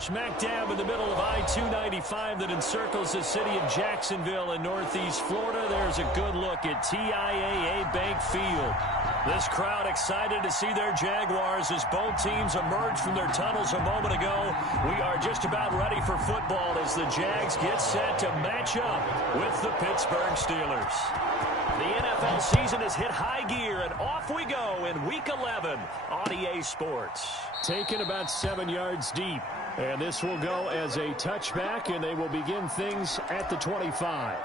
Smack dab in the middle of I-295 that encircles the city of Jacksonville in northeast Florida. There's a good look at TIAA Bank Field. This crowd excited to see their Jaguars as both teams emerge from their tunnels a moment ago. We are just about ready for football as the Jags get set to match up with the Pittsburgh Steelers. The NFL season has hit high gear, and off we go in Week 11 on EA Sports. Taken about 7 yards deep. And this will go as a touchback, and they will begin things at the 25.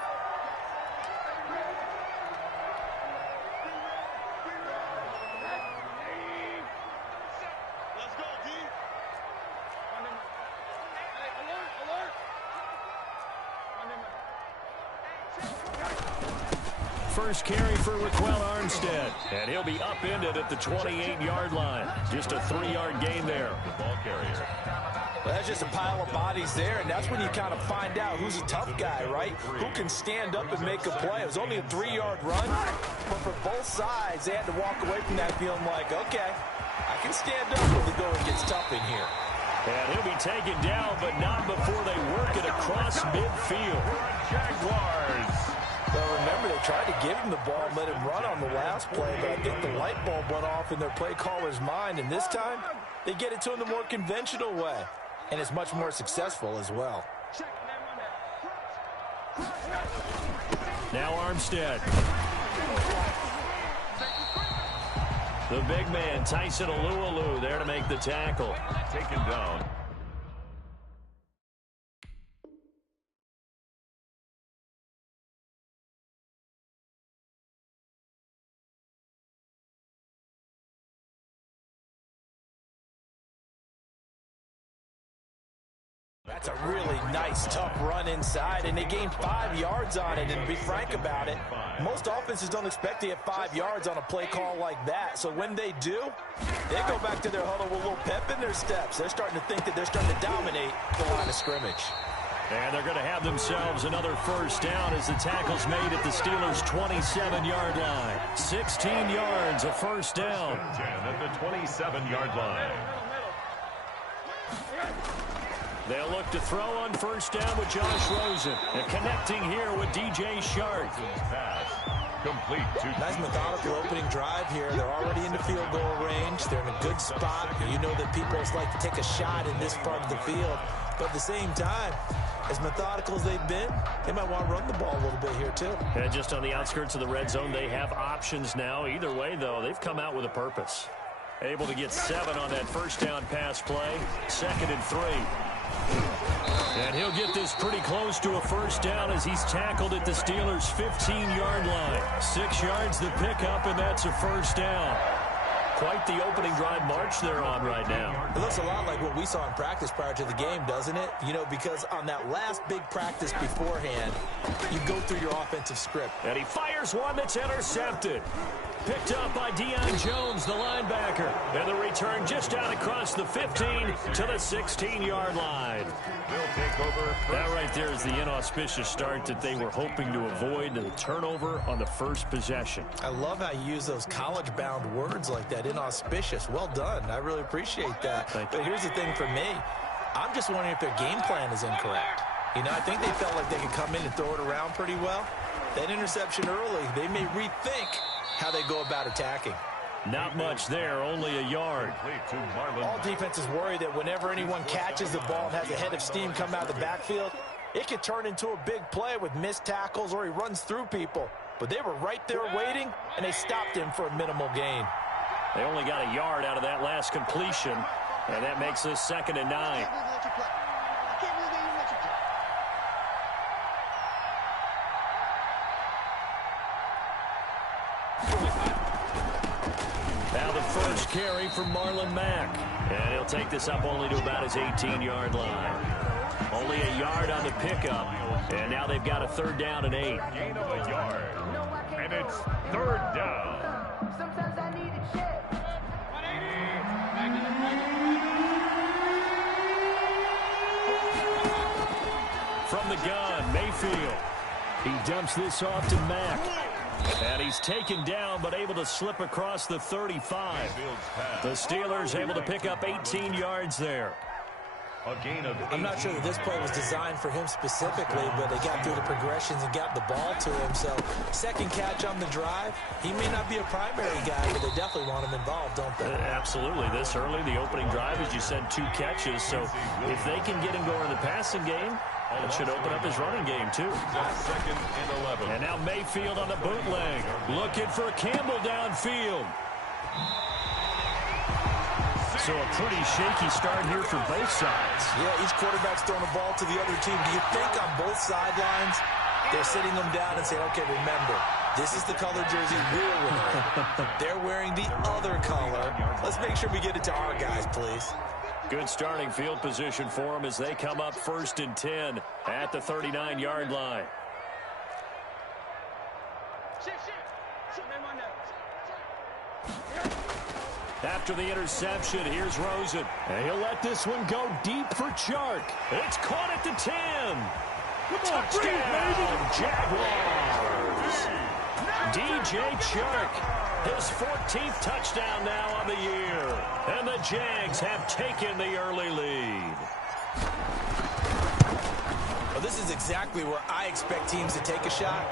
First carry for Raquel Armstead, and he'll be upended at the 28-yard line. Just a 3-yard gain there. The ball carrier. Well, that's just a pile of bodies there, and that's when you kind of find out who's a tough guy, right? Who can stand up and make a play. It was only a 3-yard run, but for both sides, they had to walk away from that feeling like, okay, I can stand up when the going gets tough in here. And he'll be taken down, but not before they work it across midfield. Jaguars. Well, remember, they tried to give him the ball and let him run on the last play, but I think the light bulb went off in their play caller's mind, and this time, they get it to him the more conventional way. And it's much more successful as well. Now Armstead. The big man, Tyson Alualu, there to make the tackle. Taken down. That's a really nice, tough run inside, and they gained 5 yards on it. And to be frank about it, most offenses don't expect to get 5 yards on a play call like that. So when they do, they go back to their huddle with a little pep in their steps. They're starting to think that they're starting to dominate the line of scrimmage. And they're going to have themselves another first down as the tackle's made at the Steelers' 27-yard line. 16 yards, a first down. 10 at the 27-yard line. They'll look to throw on first down with Josh Rosen. And connecting here with DJ Shark. Pass complete to nice methodical opening drive here. They're already in the field goal range. They're in a good spot. You know that people like to take a shot in this part of the field. But at the same time, as methodical as they've been, they might want to run the ball a little bit here too. And just on the outskirts of the red zone, they have options now. Either way, though, they've come out with a purpose. Able to get 7 on that first down pass play. 2nd and 3. And he'll get this pretty close to a first down as he's tackled at the Steelers' 15-yard line. 6 yards the pickup, and that's a first down. Quite the opening drive march they're on right now. It looks a lot like what we saw in practice prior to the game, doesn't it? You know, because on that last big practice beforehand, you go through your offensive script. And he fires one that's intercepted. Picked up by Deion Jones, the linebacker. And the return just out across the 15 to the 16-yard line. They'll take over. That right there is the inauspicious start that they were hoping to avoid, the turnover on the first possession. I love how you use those college-bound words like that, inauspicious. Well done. I really appreciate that. But here's the thing for me. I'm just wondering if their game plan is incorrect. You know, I think they felt like they could come in and throw it around pretty well. That interception early, they may rethink how they go about attacking. Not much there, only a yard. All defenses worry that whenever anyone catches the ball and has a head of steam come out of the backfield, it could turn into a big play with missed tackles or he runs through people. But they were right there waiting, and they stopped him for a minimal gain. They only got a yard out of that last completion, and that makes this 2nd and 9. Now the first carry from Marlon Mack. And he'll take this up only to about his 18-yard line. Only a yard on the pickup. And now they've got a 3rd down and 8. Gain of a yard. And it's 3rd down. Sometimes I need a check. From the gun, Mayfield. He dumps this off to Mack. And he's taken down, but able to slip across the 35. The Steelers able to pick up 18 yards there. A gain of 8. I'm not sure that this play was designed for him specifically, but they got through the progressions and got the ball to him. So second catch on the drive. He may not be a primary guy, but they definitely want him involved, don't they? Absolutely. This early, the opening drive, as you said, 2 catches. So if they can get him going in the passing game, it should open up his running game, too. Second and 11. And now Mayfield on the bootleg. Looking for Campbell downfield. So a pretty shaky start here for both sides. Yeah, each quarterback's throwing the ball to the other team. Do you think on both sidelines they're sitting them down and saying, okay, remember, this is the color jersey we're wearing. They're wearing the other color. Let's make sure we get it to our guys, please. Good starting field position for them as they come up 1st and 10 at the 39-yard line. After the interception, here's Rosen. And he'll let this one go deep for Chark. It's caught at the 10. Touchdown, Jaguars. DJ Chark, his 14th touchdown now on the year. And the Jags have taken the early lead. Well, this is exactly where I expect teams to take a shot.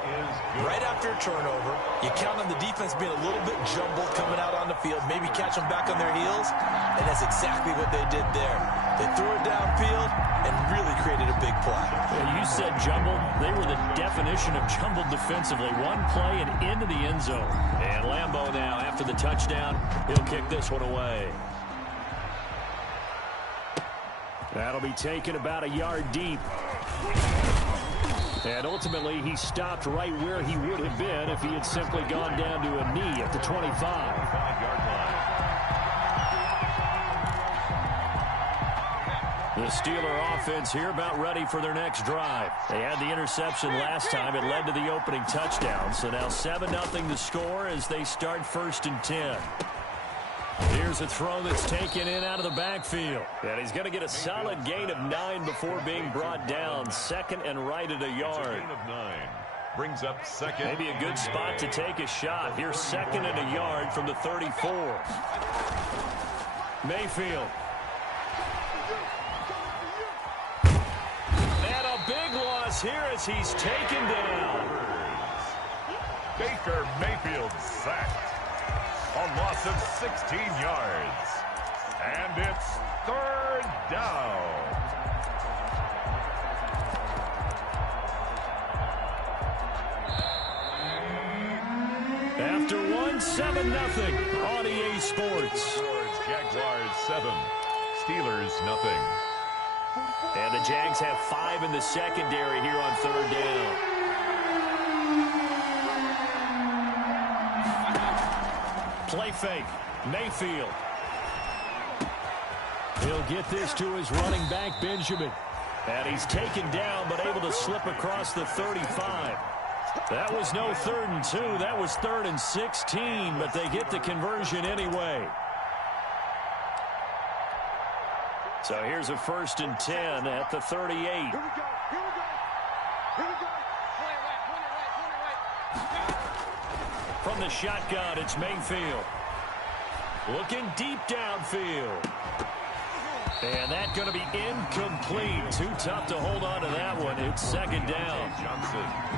Right after a turnover, you count on the defense being a little bit jumbled coming out on the field, maybe catch them back on their heels, and that's exactly what they did there. They threw it downfield and really created a big play. Yeah, you said jumbled. They were the definition of jumbled defensively. One play and into the end zone. And Lambeau now, after the touchdown, he'll kick this one away. That'll be taken about a yard deep. And ultimately, he stopped right where he would have been if he had simply gone down to a knee at the 25. 5-yard line. The Steeler offense here about ready for their next drive. They had the interception last time. It led to the opening touchdown. So now 7-0 to score as they start 1st and 10. Here's a throw that's taken in out of the backfield. And he's going to get a solid gain of 9 before being brought down. 2nd and right at a yard. Gain of 9. Brings up second. Maybe a good spot to take a shot. Here's 2nd and a yard from the 34. Mayfield. And a big loss here as he's taken down. Baker Mayfield sacked. A loss of 16 yards. And it's 3rd down. After 7-0 on EA Sports. Jaguars 7. Steelers nothing. And the Jags have 5 in the secondary here on 3rd down. Play fake. Mayfield. He'll get this to his running back, Benjamin. And he's taken down, but able to slip across the 35. That was no 3rd and 2. That was 3rd and 16, but they get the conversion anyway. So here's a 1st and 10 at the 38. From the shotgun, it's Mayfield. Looking deep downfield. And that's going to be incomplete. Too tough to hold on to that one. It's 2nd down.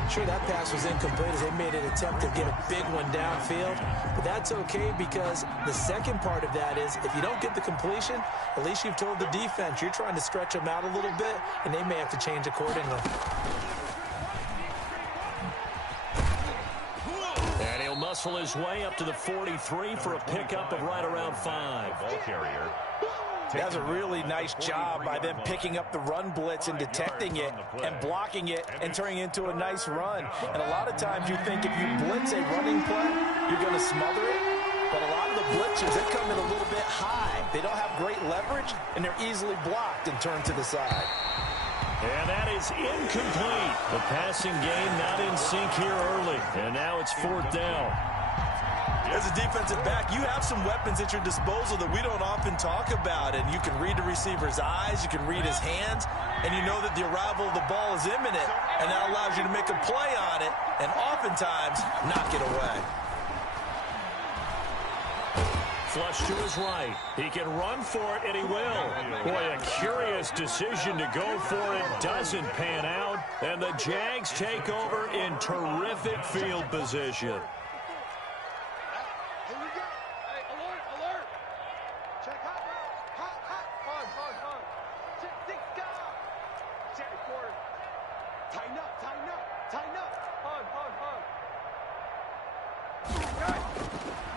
Sure, that pass was incomplete as they made an attempt to get a big one downfield. But that's okay because the second part of that is if you don't get the completion, at least you've told the defense you're trying to stretch them out a little bit, and they may have to change accordingly. And he'll muscle his way up to the 43 for a pickup of right around 5. Ball carrier. That's a really nice job by them picking up the run blitz and detecting it and blocking it and turning it into a nice run. And a lot of times you think if you blitz a running play, you're going to smother it. But a lot of the blitzers, they come in a little bit high. They don't have great leverage, and they're easily blocked and turned to the side. And that is incomplete. The passing game not in sync here early. And now it's 4th down. As a defensive back, you have some weapons at your disposal that we don't often talk about. And you can read the receiver's eyes, you can read his hands, and you know that the arrival of the ball is imminent. And that allows you to make a play on it and oftentimes knock it away. flush to his right. He can run for it, and he will. Boy, a curious decision to go for it. Doesn't pan out. And the Jags take over in terrific field position.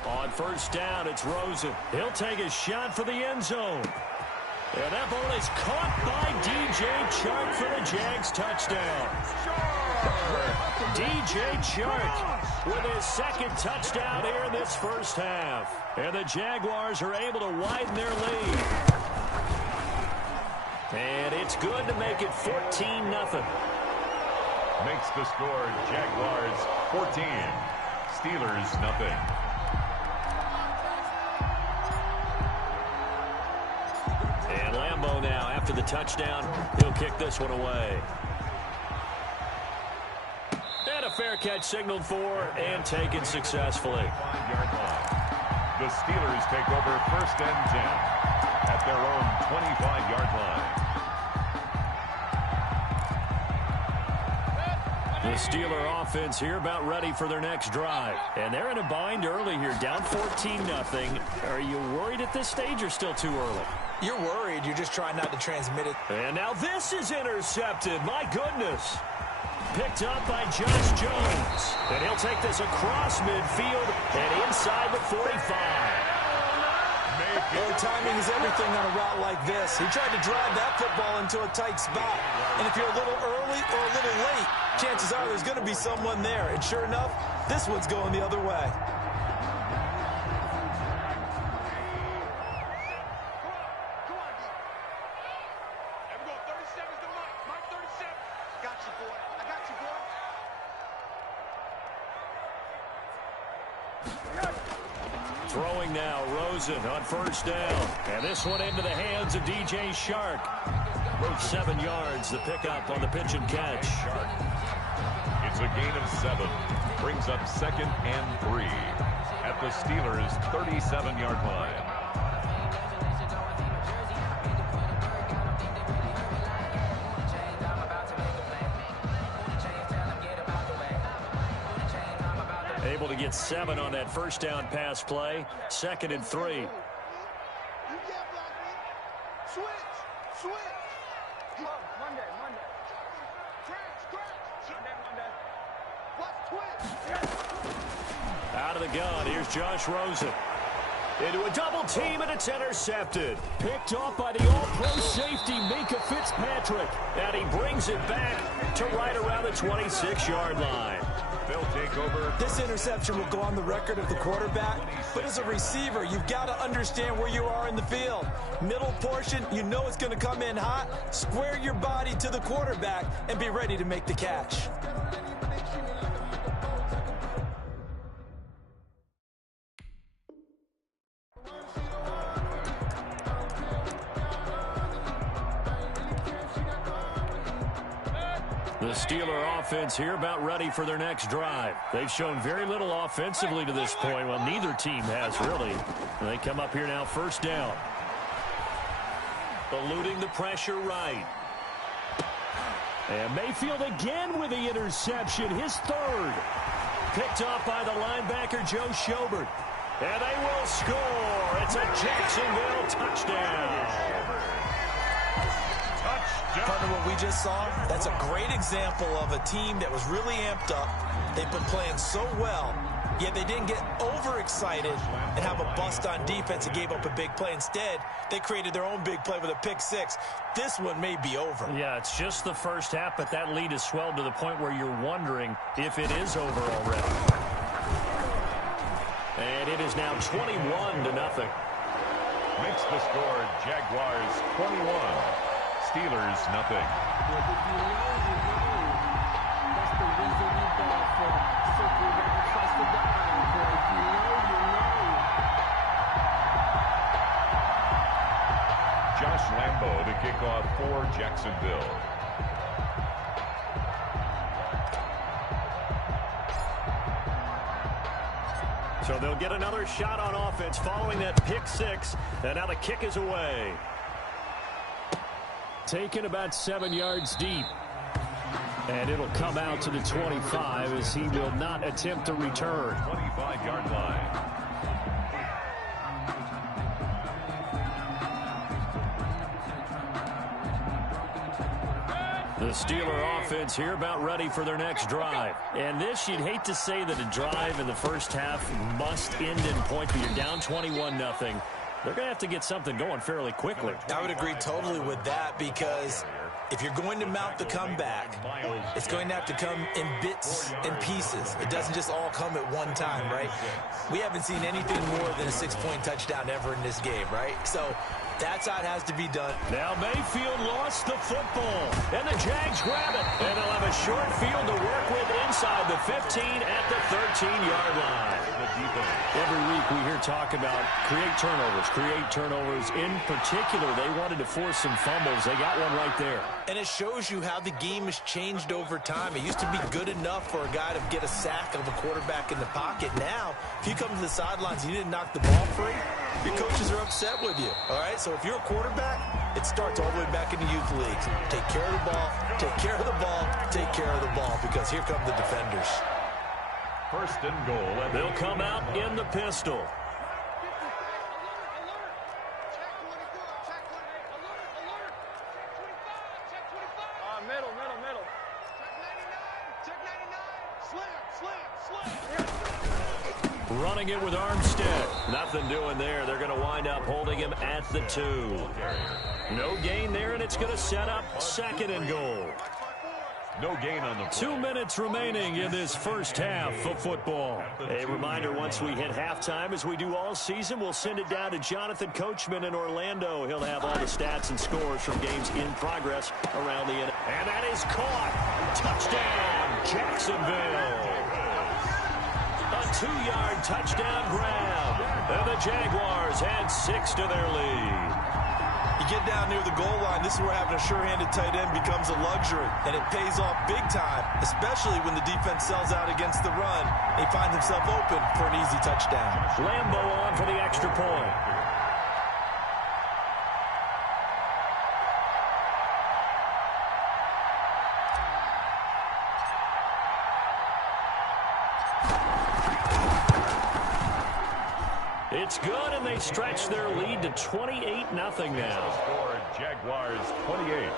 On first down, it's Rosen. He'll take a shot for the end zone. And that ball is caught by DJ Chark for the Jags touchdown. DJ Chark with his second touchdown here in this first half. And the Jaguars are able to widen their lead. And it's good to make it 14-0. Makes the score Jaguars 14. Steelers nothing. And Lambeau now, after the touchdown, he'll kick this one away. And a fair catch signaled for and taken successfully. 5-yard line. The Steelers take over first and 10 at their own 25-yard line. The Steeler offense here about ready for their next drive. And they're in a bind early here, down 14-0. Are you worried at this stage or still too early? You're worried. You're just trying not to transmit it. And now this is intercepted. My goodness. Picked up by Josh Jones. And he'll take this across midfield and inside the 45. Well, timing is everything on a route like this. He tried to drive that football into a tight spot. And if you're a little early or a little late, chances are there's going to be someone there. And sure enough, this one's going the other way. Throwing now, Rosen on first down. And this one into the hands of DJ Chark. 7 yards, the pickup on the pitch and catch. It's a gain of 7. Brings up second and 3 at the Steelers' 37-yard line. Able to get 7 on that first down pass play. Second and 3. Out of the gun, here's Josh Rosen. Into a double team, and it's intercepted. Picked off by the all-pro safety, Minka Fitzpatrick. And he brings it back to right around the 26-yard line. They'll take over. This interception will go on the record of the quarterback, but as a receiver, you've got to understand where you are in the field. Middle portion, you know it's going to come in hot. Square your body to the quarterback and be ready to make the catch. The Steeler offense here about ready for their next drive. They've shown very little offensively to this point. Well, neither team has, really. They come up here now first down. Eluding the pressure right. And Mayfield again with the interception, his third. Picked off by the linebacker, Joe Schobert. And they will score. It's a Jacksonville touchdown. Partner, what we just saw, that's a great example of a team that was really amped up. They've been playing so well, yet they didn't get overexcited and have a bust on defense and gave up a big play. Instead, they created their own big play with a pick six. This one may be over. Yeah, it's just the first half, but that lead has swelled to the point where you're wondering if it is over already. And it is now 21-0. Makes the score Jaguars 21. Steelers nothing. Josh Lambeau to kick off for Jacksonville. So they'll get another shot on offense following that pick six. And now the kick is away. Taken about 7 yards deep. And it'll come out to the 25 as he will not attempt to return. 25-yard line. The Steeler offense here about ready for their next drive. And this, you'd hate to say that a drive in the first half must end in points, but you're down 21-0. They're going to have to get something going fairly quickly. I would agree totally with that because if you're going to mount the comeback, it's going to have to come in bits and pieces. It doesn't just all come at one time, right? We haven't seen anything more than a 6-point touchdown ever in this game, right? So that's how it has to be done. Now Mayfield lost the football, and the Jags grab it. And they'll have a short field to work with inside the 15 at the 13-yard line. Every week we hear talk about create turnovers. In particular, they wanted to force some fumbles. They got one right there. And it shows you how the game has changed over time. It used to be good enough for a guy to get a sack of a quarterback in the pocket. Now, if you come to the sidelines and you didn't knock the ball free, your coaches are upset with you. All right, so if you're a quarterback, it starts all the way back in the youth leagues. Take care of the ball, take care of the ball, take care of the ball, because here come the defenders. First and goal. And they'll come out in the pistol. Middle. Check 99. Slam. Running it with Armstead. Nothing doing there. They're going to wind up holding him at the 2. No gain there, and it's going to set up second and goal. No gain on the play. 2 minutes remaining in this first half of football. A reminder, once we hit halftime, as we do all season, we'll send it down to Jonathan Coachman in Orlando. He'll have all the stats and scores from games in progress around the end. And that is caught. Touchdown, Jacksonville. A 2-yard touchdown grab. And the Jaguars add 6 to their lead. You get down near the goal line, this is where having a sure-handed tight end becomes a luxury, and it pays off big time, especially when the defense sells out against the run. He finds himself open for an easy touchdown. Lambo on for the extra point. It's good, and they stretch their lead to 28-0 now. Score, Jaguars 28,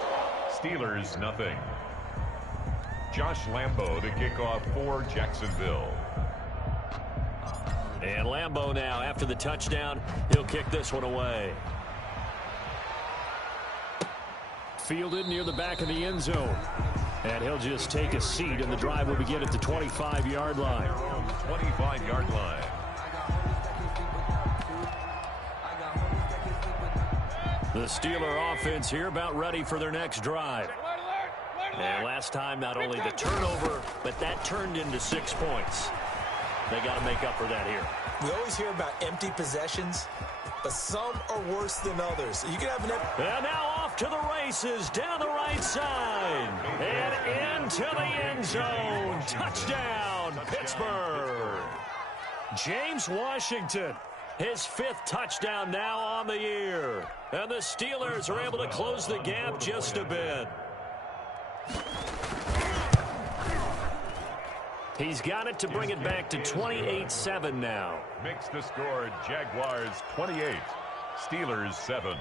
Steelers nothing. Josh Lambo to kick off for Jacksonville. And Lambo now, after the touchdown, he'll kick this one away. Fielded near the back of the end zone. And he'll just take a seat, and the drive will begin at the 25-yard line. 25-yard line. The Steeler offense here about ready for their next drive. And last time, not only the turnover, but that turned into 6 points. They got to make up for that here. We always hear about empty possessions, but some are worse than others. You can have an and now off to the races, down the right side, and into the end zone. Touchdown, Pittsburgh. James Washington, his 5th touchdown now on the year. And the Steelers are able to close the gap just a bit. He's got it to bring it back to 28-7 now. Makes the score Jaguars 28, Steelers 7.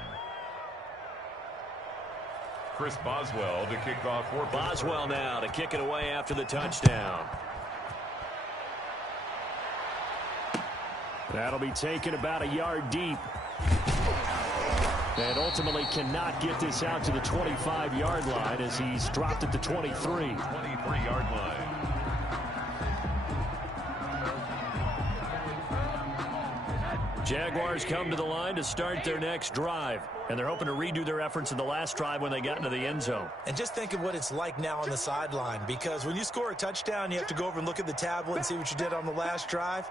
Chris Boswell to kick off for Boswell now to kick it away after the touchdown. That'll be taken about a yard deep. And ultimately cannot get this out to the 25-yard line as he's dropped at the 23. 23-yard line. Jaguars come to the line to start their next drive. And they're hoping to redo their efforts in the last drive when they got into the end zone. And just think of what it's like now on the sideline, because when you score a touchdown, you have to go over and look at the tablet and see what you did on the last drive.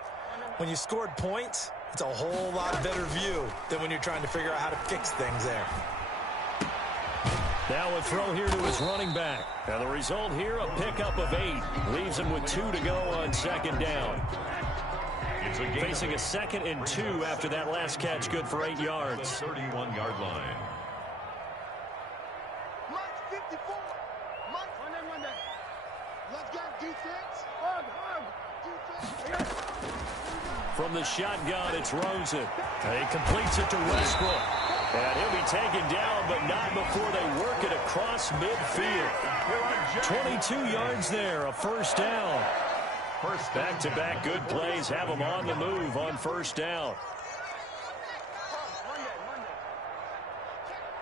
When you scored points, it's a whole lot better view than when you're trying to figure out how to fix things there. Now a throw here to his running back. And the result here, a pickup of 8. Leaves him with 2 to go on second down. Facing a 2nd and 2 after that last catch, good for 8 yards. 31-yard line. Mike 54. Mike. One day. Let's go defense. Defense. From the shotgun, it's Rosen. He completes it to Westbrook. And he'll be taken down, but not before they work it across midfield. 22 yards there, a first down. Back-to-back good plays have them on the move on first down.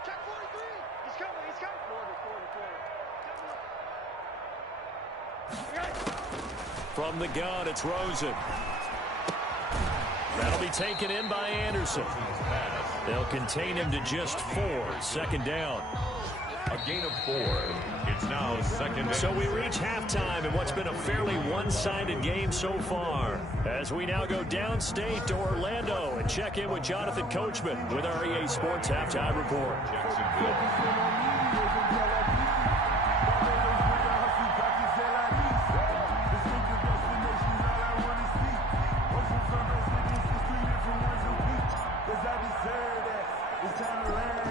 Check 43. He's coming. From the gun, it's Rosen. That'll be taken in by Anderson. They'll contain him to just 4. 2nd down. A gain of 4. It's now 2nd and So we reach halftime in what's been a fairly one-sided game so far. As we now go downstate to Orlando and check in with Jonathan Coachman with our EA Sports Halftime Report.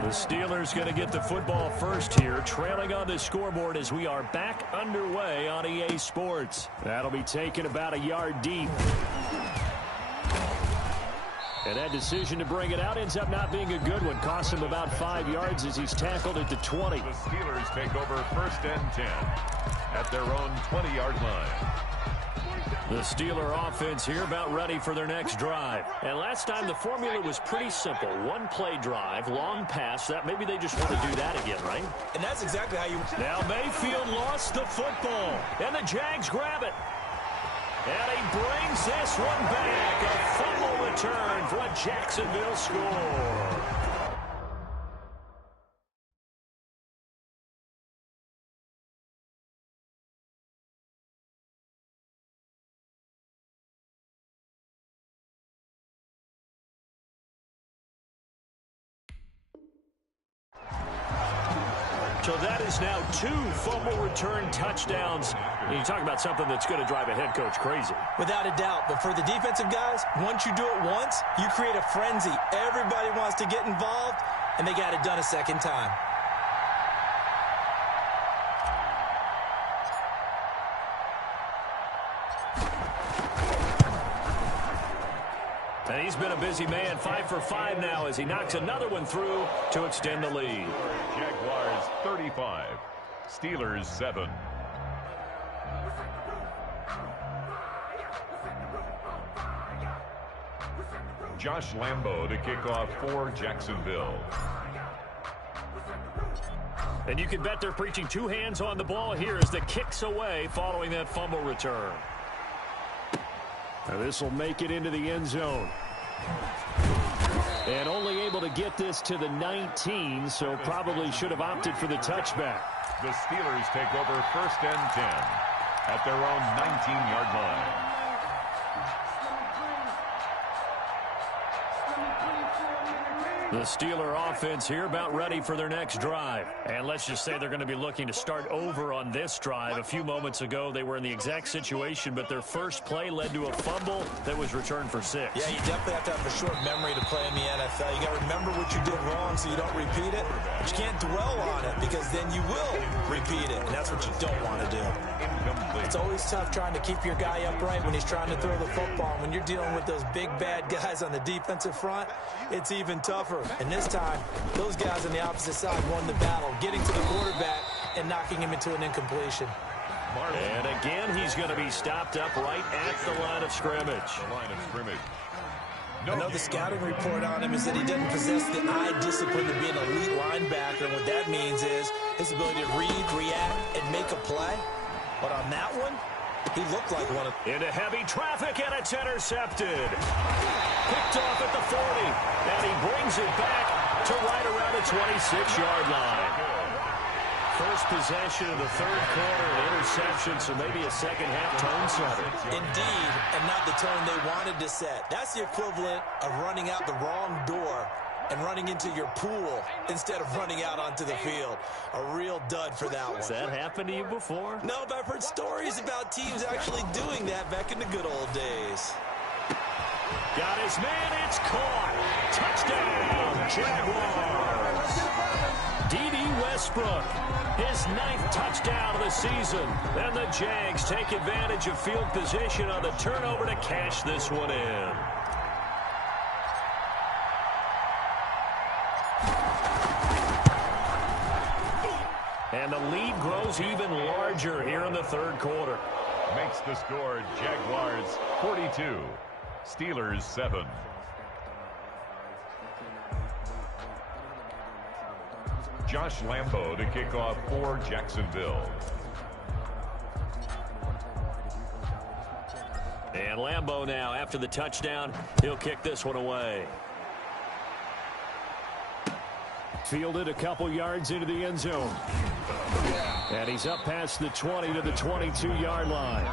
The Steelers going to get the football first here, trailing on the scoreboard as we are back underway on EA Sports. That'll be taken about a yard deep. And that decision to bring it out ends up not being a good one. Costs him about 5 yards as he's tackled at the 20. The Steelers take over 1st and 10 at their own 20-yard line. The Steeler offense here about ready for their next drive. And last time the formula was pretty simple. One-play drive, long pass. That maybe they just want to do that again, right? And that's exactly how you... Now Mayfield lost the football. And the Jags grab it. And he brings this one back. A fumble return for a Jacksonville score. So that is now 2 fumble return touchdowns. And you talk about something that's going to drive a head coach crazy. Without a doubt. But for the defensive guys, once you do it once, you create a frenzy. Everybody wants to get involved, and they got it done a second time. And he's been a busy man, 5 for 5 now as he knocks another one through to extend the lead. Jaguars 35, Steelers 7. Josh Lambo to kick off for Jacksonville. And you can bet they're preaching 2 hands on the ball here as the kick's away following that fumble return. Now this will make it into the end zone. And only able to get this to the 19, so probably should have opted for the touchback. The Steelers take over 1st and 10 at their own 19-yard line. The Steeler offense here about ready for their next drive. And let's just say they're going to be looking to start over on this drive. A few moments ago, they were in the exact situation, but their first play led to a fumble that was returned for 6. Yeah, you definitely have to have a short memory to play in the NFL. You got to remember what you did wrong so you don't repeat it. But you can't dwell on it because then you will repeat it, and that's what you don't want to do. It's always tough trying to keep your guy upright when he's trying to throw the football. When you're dealing with those big, bad guys on the defensive front, it's even tougher. And this time, those guys on the opposite side won the battle, getting to the quarterback and knocking him into an incompletion. And again, he's going to be stopped up right at the line of scrimmage. I know the scouting report on him is that he doesn't possess the eye discipline to be an elite linebacker. And what that means is his ability to read, react, and make a play. But on that one, he looked like one of... Into heavy traffic, and it's intercepted. Picked off at the 40, and he brings it back to right around the 26-yard line. First possession of the third quarter, an interception, so maybe a second-half tone setter. Indeed, and not the tone they wanted to set. That's the equivalent of running out the wrong door and running into your pool instead of running out onto the field. A real dud for that one. Has that happened to you before? No, but I've heard stories about teams actually doing that back in the good old days. Got his man. It's caught. Touchdown, Jaguars. D.D. Westbrook, his 9th touchdown of the season. And the Jags take advantage of field position on the turnover to cash this one in. And the lead grows even larger here in the third quarter. Makes the score Jaguars 42, Steelers 7. Josh Lambo to kick off for Jacksonville. And Lambo now, after the touchdown, he'll kick this one away. Fielded a couple yards into the end zone. And he's up past the 20 to the 22-yard line.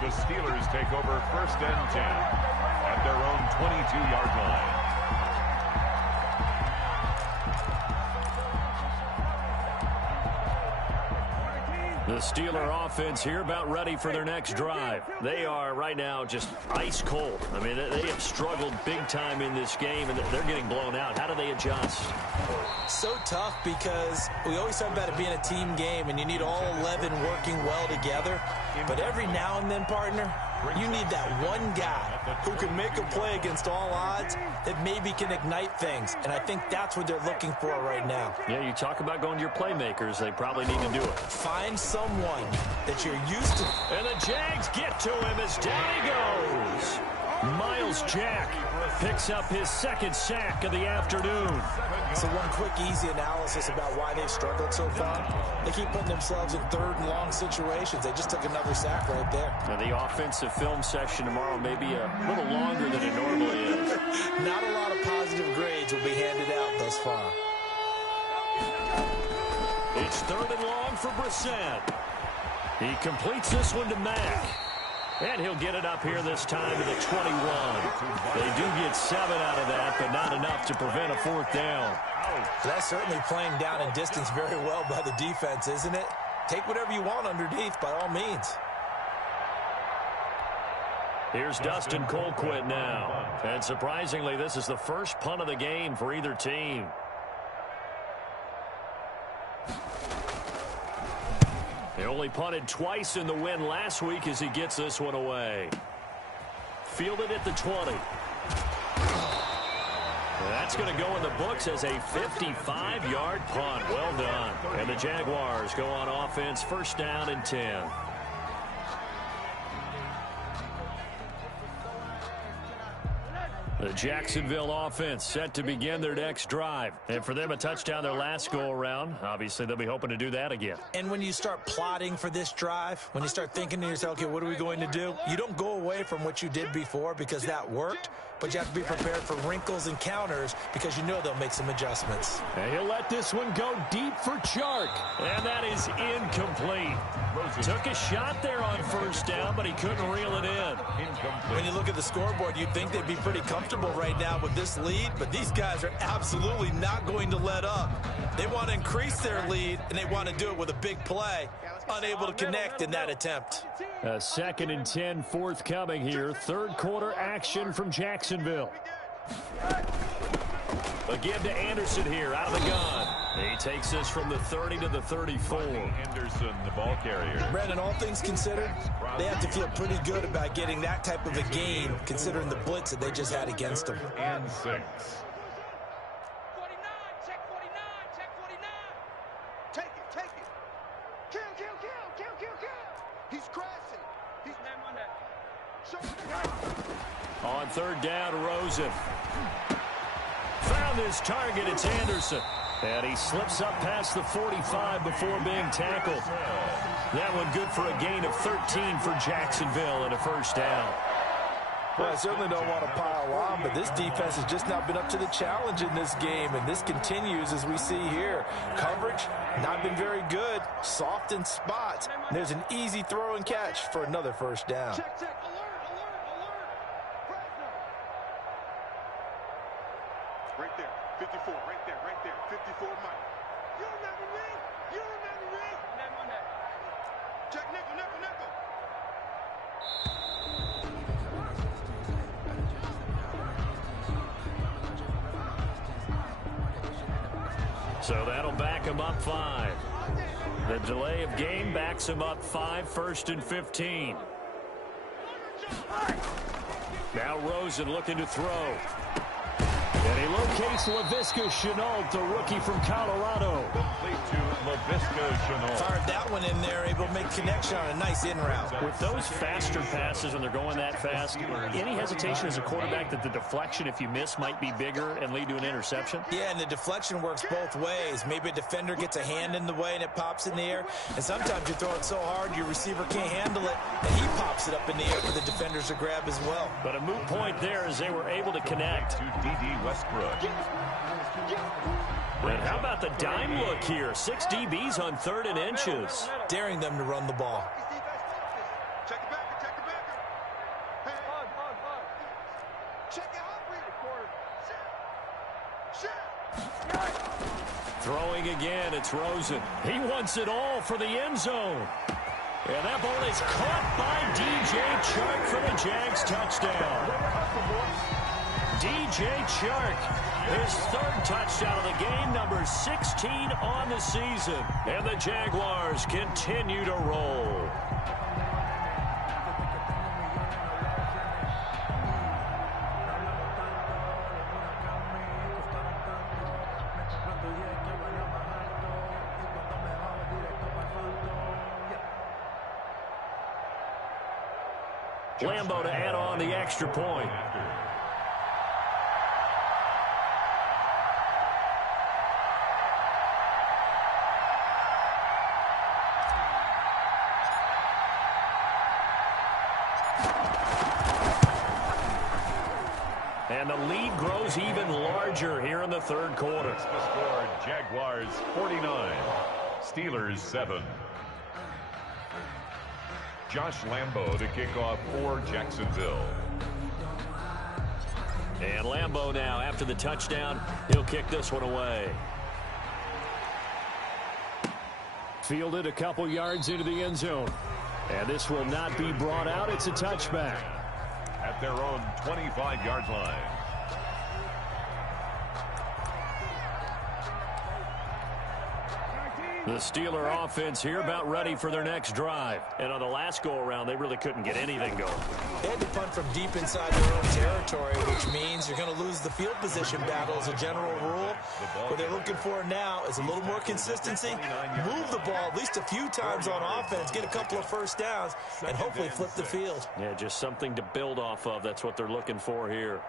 The Steelers take over 1st and 10 at their own 22-yard line. The Steeler offense here about ready for their next drive. They are right now just ice cold. I mean, they have struggled big time in this game, and they're getting blown out. How do they adjust? So tough because we always talk about it being a team game, and you need all 11 working well together. But every now and then, partner, you need that one guy who can make a play against all odds that maybe can ignite things. And I think that's what they're looking for right now. Yeah, you talk about going to your playmakers. They probably need to do it. Find someone that you're used to. And the Jags get to him as down he goes. Miles Jack picks up his 2nd sack of the afternoon. So one quick, easy analysis about why they've struggled so far. They keep putting themselves in 3rd and long situations. They just took another sack right there. Now the offensive film session tomorrow may be a little longer than it normally is. Not a lot of positive grades will be handed out thus far. It's 3rd and long for Brissett. He completes this one to Mack. And he'll get it up here this time to the 21. They do get 7 out of that, but not enough to prevent a 4th down. That's certainly playing down in distance very well by the defense, isn't it? Take whatever you want underneath, by all means. Here's Dustin Colquitt now. And surprisingly, this is the first punt of the game for either team. He only punted twice in the win last week as he gets this one away. Fielded at the 20. That's going to go in the books as a 55-yard punt. Well done. And the Jaguars go on offense, 1st down and 10. The Jacksonville offense set to begin their next drive. And for them, a touchdown their last go-around. Obviously, they'll be hoping to do that again. And when you start plotting for this drive, when you start thinking to yourself, okay, what are we going to do? You don't go away from what you did before because that worked, but you have to be prepared for wrinkles and counters because you know they'll make some adjustments. And he'll let this one go deep for Chark. And that is incomplete. Took a shot there on 1st down, but he couldn't reel it in. When you look at the scoreboard, you'd think they'd be pretty comfortable right now with this lead, but these guys are absolutely not going to let up. They want to increase their lead, and they want to do it with a big play. Unable to connect in that attempt. A 2nd and 10 forthcoming here. 3rd quarter action from Jacksonville. Again to Anderson here out of the gun. He takes this from the 30 to the 34. Anderson, the ball carrier. Brandon, all things considered, they have to feel pretty good about getting that type of a gain considering the blitz that they just had against them. And 6. 49, check 49, check 49. Take it, take it. Kill, kill, kill, kill, kill, kill. He's crashing. He's on that. On 3rd down, Rosen. Found his target. It's Anderson. And he slips up past the 45 before being tackled. That one good for a gain of 13 for Jacksonville and a 1st down. Well, I certainly don't want to pile on, but this defense has just not been up to the challenge in this game, and this continues as we see here. Coverage, not been very good. Soft in spots. And there's an easy throw and catch for another 1st down. Check, check. Alert, alert, alert. Fresno. Right there. 54. Right there. Right there. 54, Mike. You remember me? You remember me? Name on that. Check nickel, nickel, nickel. So that'll back him up 5. The delay of game backs him up 5, 1st and 15. Now Rosen looking to throw. And he locates Laviska Shenault, the rookie from Colorado. Complete to Laviska Shenault. Fired that one in there, able to make connection on a nice in route. With those faster passes when they're going that fast, any hesitation as a quarterback that the deflection, if you miss, might be bigger and lead to an interception? Yeah, and the deflection works both ways. Maybe a defender gets a hand in the way and it pops in the air. And sometimes you throw it so hard your receiver can't handle it, and he pops it up in the air for the defenders to grab as well. But a moot point there as they were able to connect. To D.D. Westbrook. And how about the dime look here? 6 DBs on 3rd and inches. Daring them to run the ball. Check it back, check it back. Hey, check it out, read it. Throwing again, it's Rosen. He wants it all for the end zone. And that ball is caught by D.J. Chark for the Jags touchdown. D.J. Chark, his 3rd touchdown of the game, number 16 on the season. And the Jaguars continue to roll. Lambo to add on the extra point. And the lead grows even larger here in the 3rd quarter. The score, Jaguars 49, Steelers 7. Josh Lambo to kick off for Jacksonville. And Lambo now, after the touchdown, he'll kick this one away. Fielded a couple yards into the end zone. And this will not be brought out. It's a touchback. At their own 25-yard line. The Steeler offense here about ready for their next drive. And on the last go-around, they really couldn't get anything going. They had to punt from deep inside their own territory, which means you're going to lose the field position battle as a general rule. What they're looking for now is a little more consistency, move the ball at least a few times on offense, get a couple of first downs, and hopefully flip the field. Yeah, just something to build off of. That's what they're looking for here.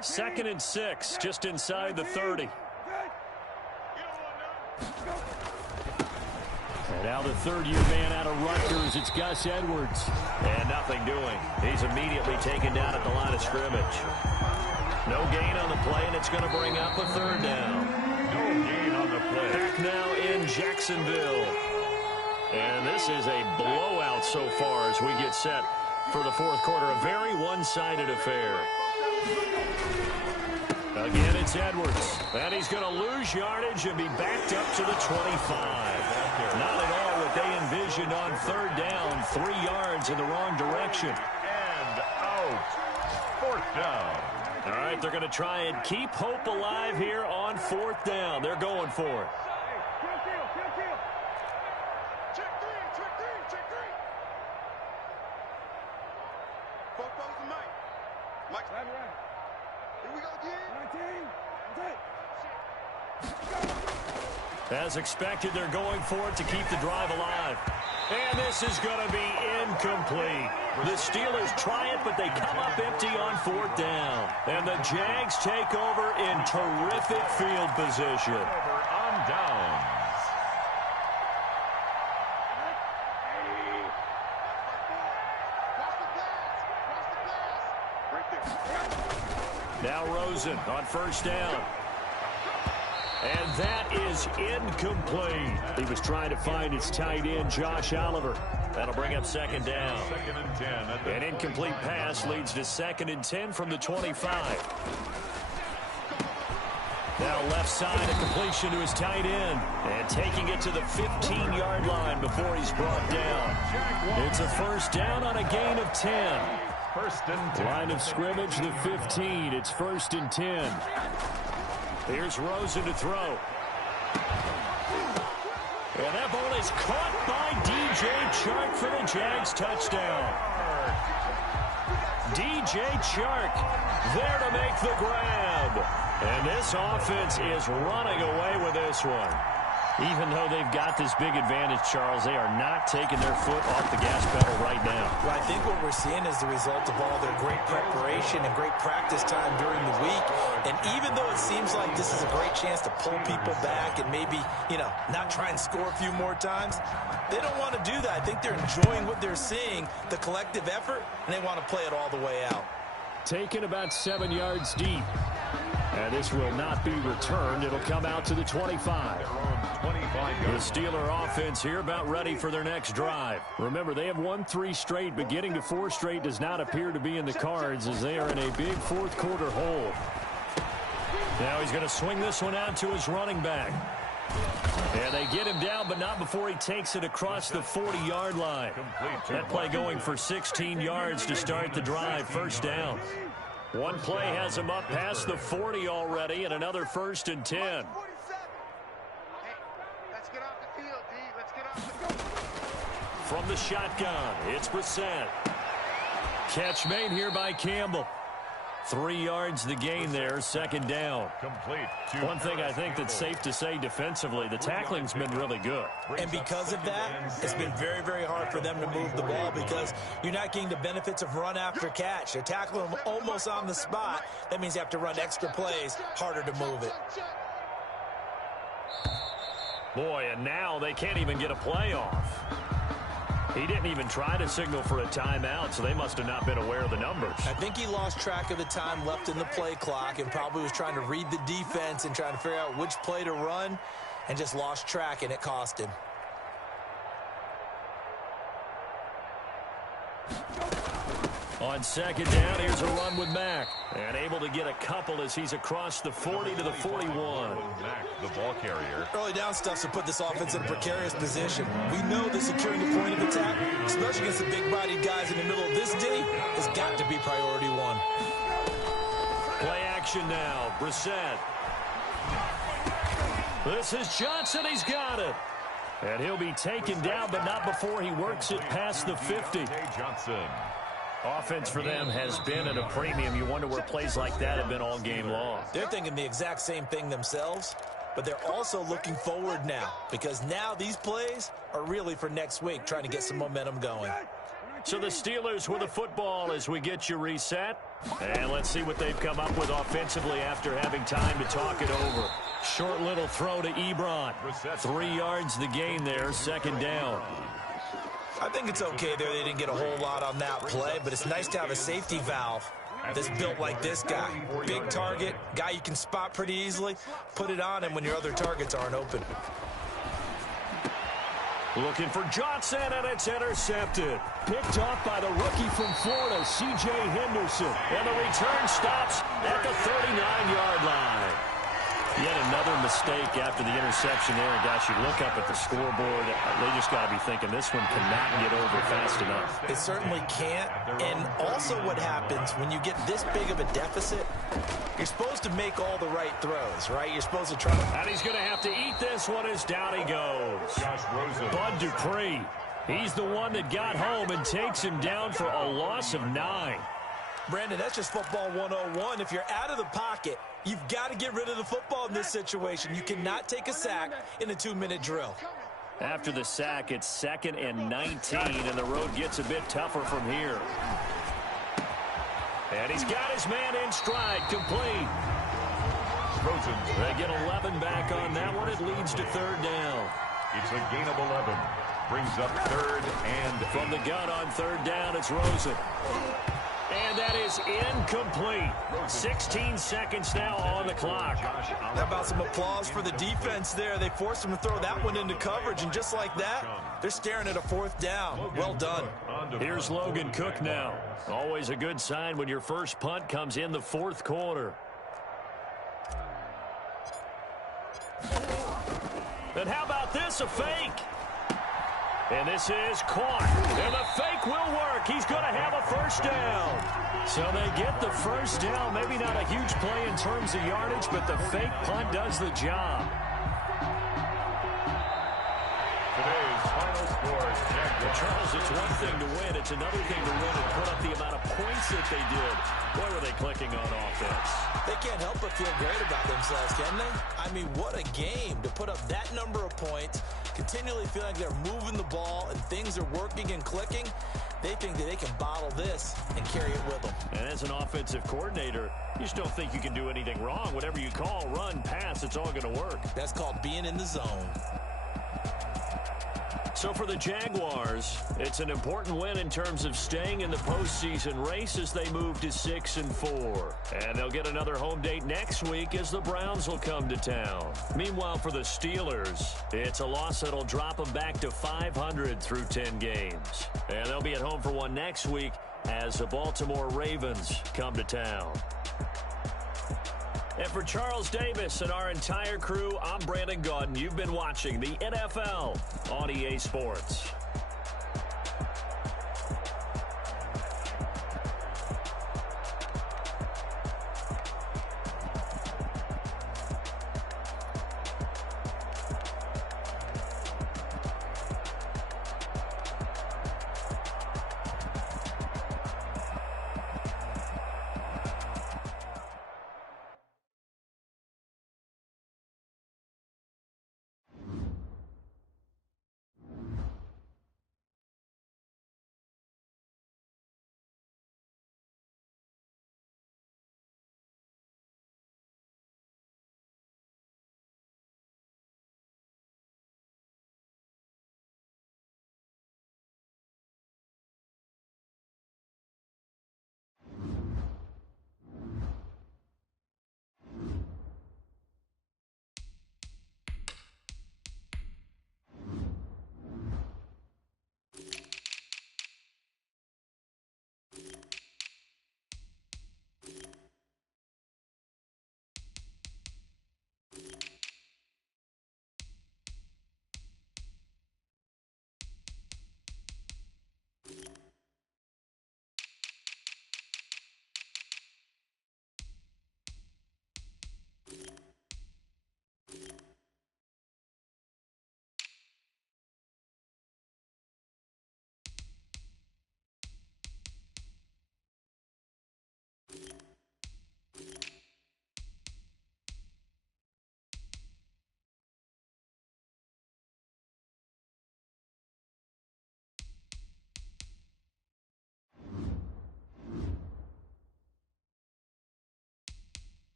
2nd and 6, just inside the 30. And now the 3rd-year man out of Rutgers, it's Gus Edwards. And nothing doing. He's immediately taken down at the line of scrimmage. No gain on the play, and it's going to bring up a 3rd down. No gain on the play. Back now in Jacksonville. And this is a blowout so far as we get set for the 4th quarter. A very one-sided affair. Again, it's Edwards. And he's going to lose yardage and be backed up to the 25. Not at all what they envisioned on 3rd down. 3 yards in the wrong direction. And out. 4th down. All right, they're going to try and keep hope alive here on 4th down. They're going for it. Check three. Football's the mic. Mike's right. Here we go again. 19. As expected, they're going for it to keep the drive alive. And this is going to be incomplete. The Steelers try it, but they come up empty on 4th down. And the Jags take over in terrific field position. Over on downs. Now Rosen on 1st down. And that is incomplete. He was trying to find his tight end, Josh Oliver. That'll bring up 2nd down. 2nd and 10. An incomplete pass leads to 2nd and 10 from the 25. Now left side, a completion to his tight end. And taking it to the 15-yard line before he's brought down. It's a 1st down on a gain of 10. 1st and 10. Line of scrimmage, the 15. It's 1st and 10. Here's Rosen to throw. And that ball is caught by DJ Chark for the Jags touchdown. DJ Chark there to make the grab. And this offense is running away with this one. Even though they've got this big advantage, Charles, they are not taking their foot off the gas pedal right now. Well, I think what we're seeing is the result of all their great preparation and great practice time during the week. And even though it seems like this is a great chance to pull people back and maybe, not try and score a few more times, they don't want to do that. I think they're enjoying what they're seeing, the collective effort, and they want to play it all the way out. Taken about 7 yards deep. And this will not be returned. It'll come out to the 25. The Steeler offense here about ready for their next drive. Remember, they have won 3 straight, but getting to 4 straight does not appear to be in the cards as they are in a big fourth quarter hole. Now he's going to swing this one out to his running back. And they get him down, but not before he takes it across the 40-yard line. That play going for 16 yards to start the drive. First down. One play has him up past the 40 already, and another 1st and 10. Hey, let's get off the field, D. Let's get off the field. From the shotgun, it's Brissett. Catch made here by Campbell. 3 yards the gain there, second down. One thing I think that's safe to say defensively, the tackling's been really good. And because of that, it's been very, very hard for them to move the ball because you're not getting the benefits of run after catch. They're tackling them almost on the spot. That means you have to run extra plays, harder to move it. Boy, and now they can't even get a play off. He didn't even try to signal for a timeout, so they must have not been aware of the numbers. I think he lost track of the time left in the play clock and probably was trying to read the defense and trying to figure out which play to run and just lost track, and it cost him. On second down, here's a run with Mack. And able to get a couple as he's across the 40 to the 41. Mack, the ball carrier. Early down stuff to put this offense in a precarious position. We know that securing the point of attack, especially against the big-bodied guys in the middle of this D, has got to be priority one. Play action now. Brissett. This is Johnson. He's got it. And he'll be taken down, but not before he works it past the 50. Johnson. Offense for them has been at a premium. You wonder where plays like that have been all game long. They're thinking the exact same thing themselves, but they're also looking forward now because now these plays are really for next week, trying to get some momentum going. So the Steelers with the football as we get you reset. And let's see what they've come up with offensively after having time to talk it over. Short little throw to Ebron. 3 yards the gain there, second down. I think it's okay there. They didn't get a whole lot on that play, but it's nice to have a safety valve that's built like this guy. Big target, guy you can spot pretty easily. Put it on him when your other targets aren't open. Looking for Johnson, and it's intercepted. Picked off by the rookie from Florida, C.J. Henderson. And the return stops at the 39-yard line. Yet another mistake after the interception there. And gosh, you look up at the scoreboard, they just got to be thinking this one cannot get over fast enough. It certainly can't. And also what happens when you get this big of a deficit, you're supposed to make all the right throws, right? You're supposed to try. And he's going to have to eat this one as down he goes. Bud Dupree, he's the one that got home and takes him down for a loss of 9. Brandon, that's just football 101. If you're out of the pocket, you've got to get rid of the football in this situation. You cannot take a sack in a 2-minute drill. After the sack, it's 2nd and 19, and the road gets a bit tougher from here. And he's got his man in stride, complete. They get 11 back on that one. It leads to third down. It's a gain of 11. Brings up 3rd and from the gun on third down, it's Rosen. And that is incomplete. 16 seconds now on the clock. How about some applause for the defense there? They forced him to throw that one into coverage, and just like that, they're staring at a 4th down. Well done. Here's Logan Cook now. Always a good sign when your first punt comes in the 4th quarter. And how about this, a fake? And this is caught. And the fake will work. He's going to have a first down. So they get the first down. Maybe not a huge play in terms of yardage, but the fake punt does the job. Well, Charles, it's one thing to win. It's another thing to win and put up the amount of points that they did. Boy, were they clicking on offense. They can't help but feel great about themselves, can they? I mean, what a game to put up that number of points, continually feel like they're moving the ball and things are working and clicking. They think that they can bottle this and carry it with them. And as an offensive coordinator, you just don't think you can do anything wrong. Whatever you call, run, pass, it's all going to work. That's called being in the zone. So for the Jaguars, it's an important win in terms of staying in the postseason race as they move to 6-4. And they'll get another home date next week as the Browns will come to town. Meanwhile, for the Steelers, it's a loss that'll drop them back to 500 through 10 games. And they'll be at home for one next week as the Baltimore Ravens come to town. And for Charles Davis and our entire crew, I'm Brandon Gaudin. You've been watching the NFL on EA Sports.